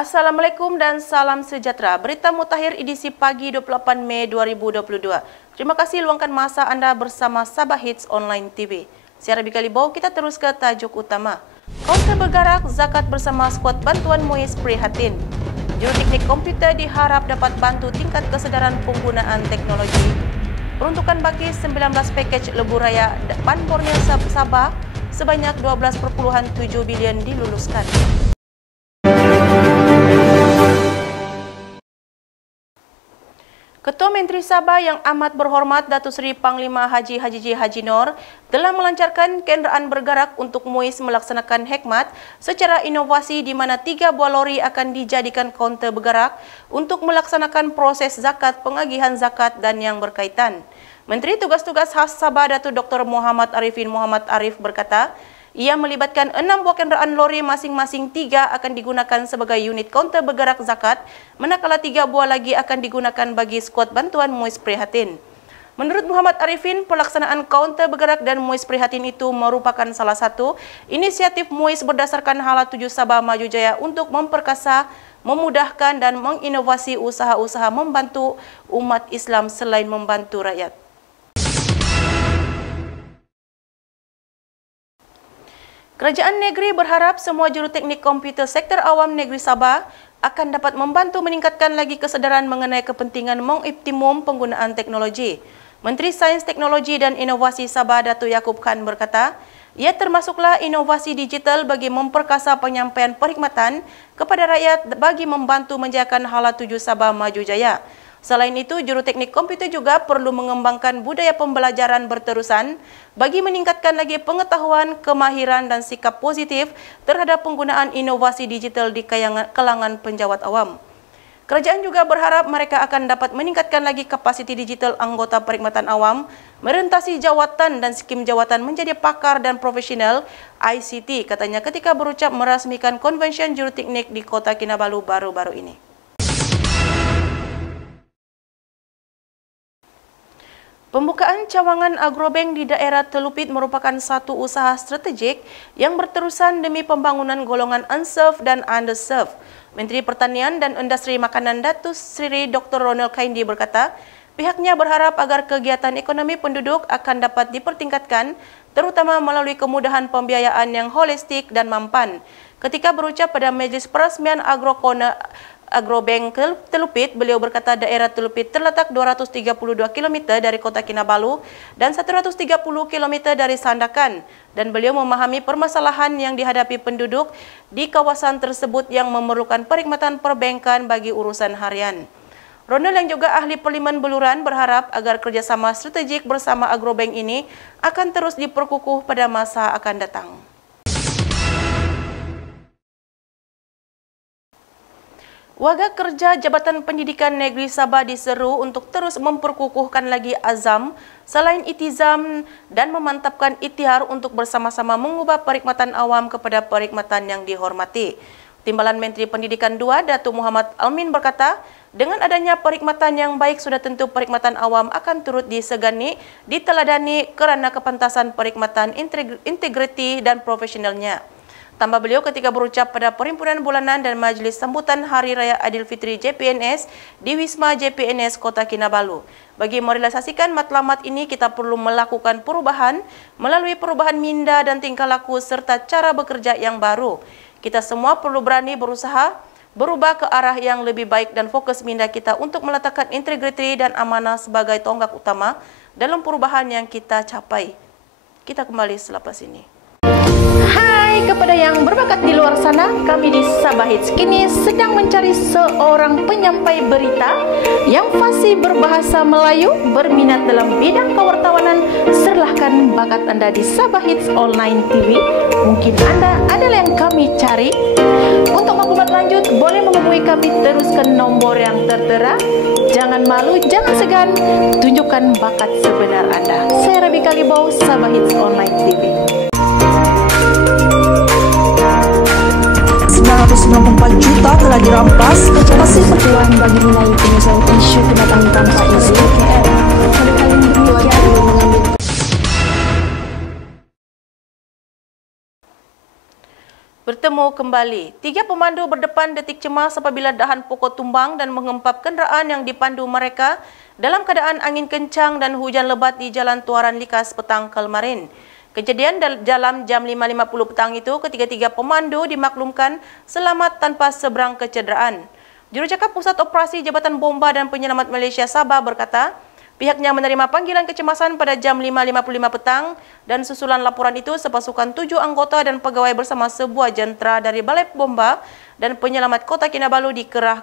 Assalamualaikum dan salam sejahtera. Berita Mutakhir edisi pagi 28 Mei 2022. Terima kasih luangkan masa anda bersama Sabah Hits Online TV. Secara berkali-kali kita terus ke tajuk utama. Kaunter bergerak zakat bersama skuad bantuan MUIS prihatin. Juruteknik komputer diharap dapat bantu tingkat kesedaran penggunaan teknologi. Peruntukan bagi 19 pakej lebuh raya Pan Borneo Sabah sebanyak 12.7 bilion diluluskan. Ketua Menteri Sabah yang amat berhormat Datuk Seri Panglima Haji Haji Noor telah melancarkan kenderaan bergerak untuk MUIS melaksanakan hikmat secara inovasi di mana 3 buah lori akan dijadikan kaunter bergerak untuk melaksanakan proses zakat, pengagihan zakat dan yang berkaitan. Menteri Tugas-Tugas Khas Sabah Datuk Dr. Muhammad Arifin Muhammad Arif berkata, ia melibatkan 6 buah kenderaan lori masing-masing 3 akan digunakan sebagai unit kaunter bergerak zakat, manakala 3 buah lagi akan digunakan bagi skuad bantuan MUIS prihatin. Menurut Muhammad Arifin, pelaksanaan kaunter bergerak dan MUIS prihatin itu merupakan salah satu inisiatif MUIS berdasarkan Hala 7 Sabah Maju Jaya untuk memperkasa, memudahkan dan menginovasi usaha-usaha membantu umat Islam selain membantu rakyat. Kerajaan negeri berharap semua juruteknik komputer sektor awam negeri Sabah akan dapat membantu meningkatkan lagi kesedaran mengenai kepentingan mengoptimum penggunaan teknologi. Menteri Sains, Teknologi dan Inovasi Sabah Datuk Yaakob Khan berkata, ia termasuklah inovasi digital bagi memperkasa penyampaian perkhidmatan kepada rakyat bagi membantu menjayakan Hala 7 Sabah Maju Jaya. Selain itu, juruteknik komputer juga perlu mengembangkan budaya pembelajaran berterusan bagi meningkatkan lagi pengetahuan, kemahiran dan sikap positif terhadap penggunaan inovasi digital di kalangan penjawat awam. Kerajaan juga berharap mereka akan dapat meningkatkan lagi kapasiti digital anggota perkhidmatan awam, merentasi jawatan dan skim jawatan menjadi pakar dan profesional ICT, katanya ketika berucap merasmikan konvensyen juruteknik di Kota Kinabalu baru-baru ini. Pembukaan cawangan agrobank di daerah Telupit merupakan satu usaha strategik yang berterusan demi pembangunan golongan unserved dan underserved. Menteri Pertanian dan Industri Makanan Datuk Seri Dr. Ronald Kaindi berkata, pihaknya berharap agar kegiatan ekonomi penduduk akan dapat dipertingkatkan, terutama melalui kemudahan pembiayaan yang holistik dan mampan. Ketika berucap pada Majlis Peresmian Agrobank Telupit, beliau berkata daerah Telupit terletak 232 km dari Kota Kinabalu dan 130 km dari Sandakan, dan beliau memahami permasalahan yang dihadapi penduduk di kawasan tersebut yang memerlukan perkhidmatan perbankan bagi urusan harian. Ronald yang juga ahli Parlimen Beluran berharap agar kerjasama strategik bersama Agrobank ini akan terus diperkukuh pada masa akan datang. Warga kerja Jabatan Pendidikan Negeri Sabah diseru untuk terus memperkukuhkan lagi azam selain itizam dan memantapkan ikhtiar untuk bersama-sama mengubah perkhidmatan awam kepada perkhidmatan yang dihormati. Timbalan Menteri Pendidikan II, Datuk Muhammad Almin berkata, dengan adanya perkhidmatan yang baik sudah tentu perkhidmatan awam akan turut disegani, diteladani kerana kepantasan perkhidmatan, integriti dan profesionalnya. Tambah beliau ketika berucap pada Perhimpunan Bulanan dan Majlis Sambutan Hari Raya Aidilfitri JPNS di Wisma JPNS Kota Kinabalu. Bagi merealisasikan matlamat ini, kita perlu melakukan perubahan melalui perubahan minda dan tingkah laku serta cara bekerja yang baru. Kita semua perlu berani berusaha berubah ke arah yang lebih baik dan fokus minda kita untuk meletakkan integriti dan amanah sebagai tonggak utama dalam perubahan yang kita capai. Kita kembali selepas ini. Hai kepada yang berbakat di luar sana, kami di Sabah Hits kini sedang mencari seorang penyampai berita yang fasih berbahasa Melayu, berminat dalam bidang kewartawanan. Serahkan bakat anda di Sabah Hits Online TV. Mungkin anda adalah yang kami cari. Untuk maklumat lanjut, boleh menghubungi kami terus ke nombor yang tertera. Jangan malu, jangan segan, tunjukkan bakat sebenar anda. Saya Rabi Kalibau, Sabah Hits Online TV. 994 juta telah dirampas, masih peluang bagi menaiki penyelesaian isu pendatang tanpa izin KL. Pada kali ini demikian mengambil Bertemu kembali, 3 pemandu berdepan detik cemas apabila dahan pokok tumbang dan mengempap kenderaan yang dipandu mereka dalam keadaan angin kencang dan hujan lebat di Jalan Tuaran Likas petang kemarin. Kejadian dalam jam 5.50 petang itu, ketiga-tiga pemandu dimaklumkan selamat tanpa seberang kecederaan. Jurucakap Pusat Operasi Jabatan Bomba dan Penyelamat Malaysia Sabah berkata, pihaknya menerima panggilan kecemasan pada jam 5.55 petang dan susulan laporan itu sepasukan 7 anggota dan pegawai bersama sebuah jentera dari Balai Bomba dan Penyelamat Kota Kinabalu dikerah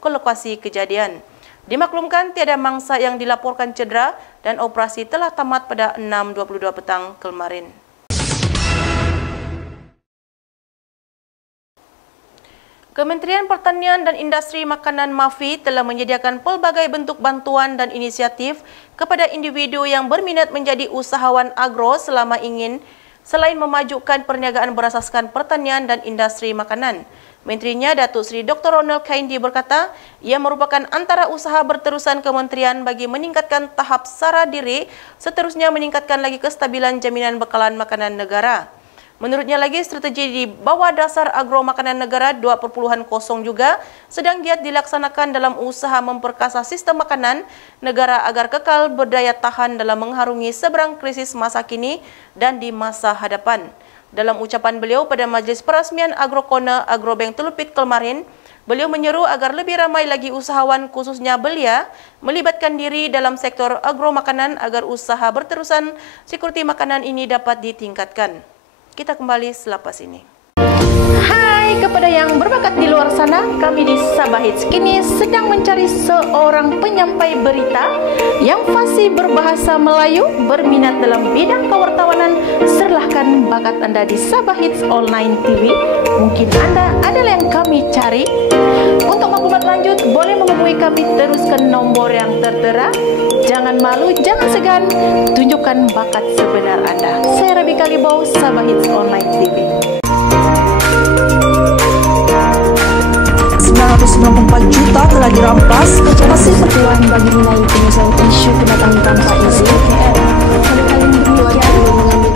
ke lokasi kejadian. Dimaklumkan tiada mangsa yang dilaporkan cedera dan operasi telah tamat pada 6.22 petang kemarin. Kementerian Pertanian dan Industri Makanan MAFI telah menyediakan pelbagai bentuk bantuan dan inisiatif kepada individu yang berminat menjadi usahawan agro selain memajukan perniagaan berasaskan pertanian dan industri makanan. Menterinya Datuk Seri Dr. Ronald Kaindi berkata, ia merupakan antara usaha berterusan kementerian bagi meningkatkan tahap sara diri, seterusnya meningkatkan lagi kestabilan jaminan bekalan makanan negara. Menurutnya lagi, strategi di bawah dasar agro makanan negara 2.0 juga sedang giat dilaksanakan dalam usaha memperkasa sistem makanan negara agar kekal berdaya tahan dalam mengharungi seberang krisis masa kini dan di masa hadapan. Dalam ucapan beliau pada Majlis Perasmian Agrokona Agrobank Telupit kemarin, beliau menyeru agar lebih ramai lagi usahawan khususnya belia melibatkan diri dalam sektor agro makanan agar usaha berterusan sekuriti makanan ini dapat ditingkatkan. Kita kembali selepas ini. Hai kepada yang berbakat di luar sana, kami di Sabah Hits kini sedang mencari seorang penyampai berita yang fasih berbahasa Melayu, berminat dalam bidang kewartawanan. Serahkan bakat Anda di Sabah Hits Online TV. Mungkin Anda adalah yang kami cari. Untuk maklumat lanjut, boleh menghubungi kami terus ke nomor yang tertera. Jangan malu, jangan segan, tunjukkan bakat sebenar Anda. Saya Rabi Kalibau, Sabah Hits Online TV. 994 juta telah dirampas, masih berpeluang bagi nilai penyelesaian isu kedatangan tanpa izin KL. Kali-kali demikian belum mengambil.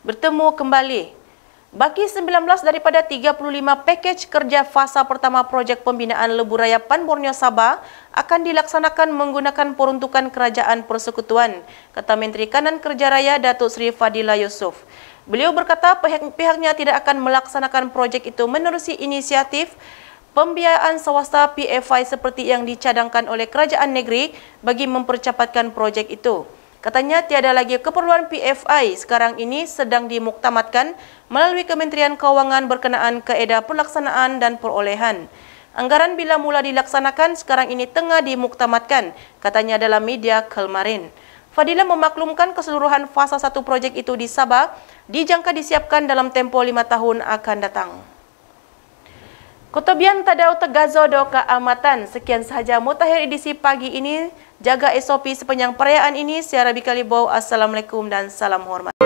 Bertemu kembali. Bagi 19 daripada 35 pakej kerja fasa pertama projek pembinaan Lebuh Raya Pan Borneo Sabah akan dilaksanakan menggunakan peruntukan Kerajaan Persekutuan, kata Menteri Kanan Kerja Raya Datuk Seri Fadila Yusof. Beliau berkata pihaknya tidak akan melaksanakan projek itu menerusi inisiatif pembiayaan swasta PFI seperti yang dicadangkan oleh Kerajaan Negeri bagi mempercepatkan projek itu. Katanya tiada lagi keperluan PFI, sekarang ini sedang dimuktamadkan melalui Kementerian Keuangan berkenaan kaedah pelaksanaan dan perolehan. Anggaran bila mula dilaksanakan sekarang ini tengah dimuktamadkan, katanya dalam media kemarin. Fadila memaklumkan keseluruhan fasa 1 projek itu di Sabah dijangka disiapkan dalam tempoh 5 tahun akan datang. Kotobian tadau tegazo do keamatan. Sekian sahaja mutakhir edisi pagi ini. Jaga SOP sepanjang perayaan ini. Saya Rabi Kalibau. Assalamualaikum dan salam hormat.